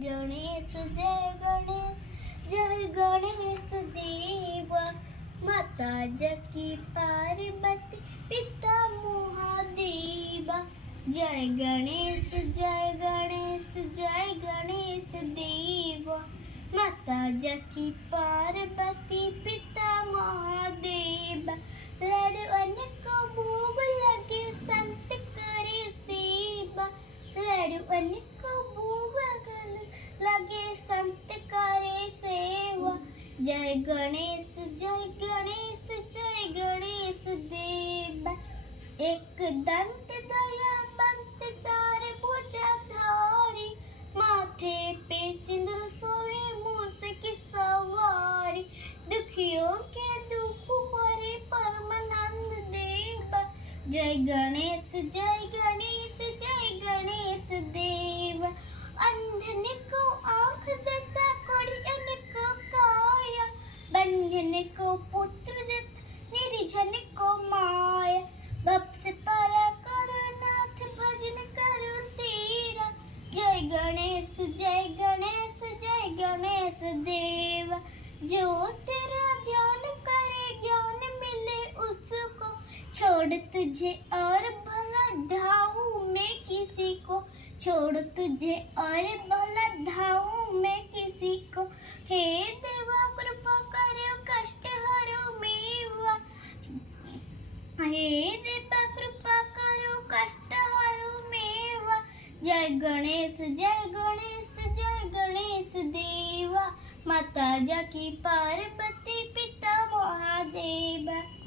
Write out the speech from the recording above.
गणेश जय गणेश, जय गणेश देवा। माता जकी पार्वती पिता महादेवा। जय गणेश जय गणेश, जय गणेश देवा। माता जकी पार्वती पिता महादेवा। लड़वन को भोग लगे संत करे सेवा। लड़वन को भोग लगे संत करे सेवा। जय गणेश जय गणेश, जय गणेश देवा। एक दंत दयावंत चार भुजा धारी। माथे पे सिंदूर सोए मूस की सवारी। दुखियों के दुख हरे परमानंद देवा। जय गणेश जय गणेश, जय गणेश देवा। अंधन को आँख देता, कोढ़ियन को काया। बंधन को पुत्र देता, निर्जन को माया। भव से पारा करो नाथ, भजन करो तेरा। जय गणेश जय गणेश, जय गणेश देवा। जो तेरा ध्यान करे ज्ञान मिले उसको। छोड़ तुझे और भला धाऊं मैं किसी को। छोड़ तुझे और भला धाऊं मैं किसी को। हे देवा कृपा करो कष्ट हरो मेवा। हे देवा कृपा करो कष्ट हरो मेवा। जय गणेश जय गणेश, जय गणेश देवा। माता जकी पार्वती पिता महादेवा।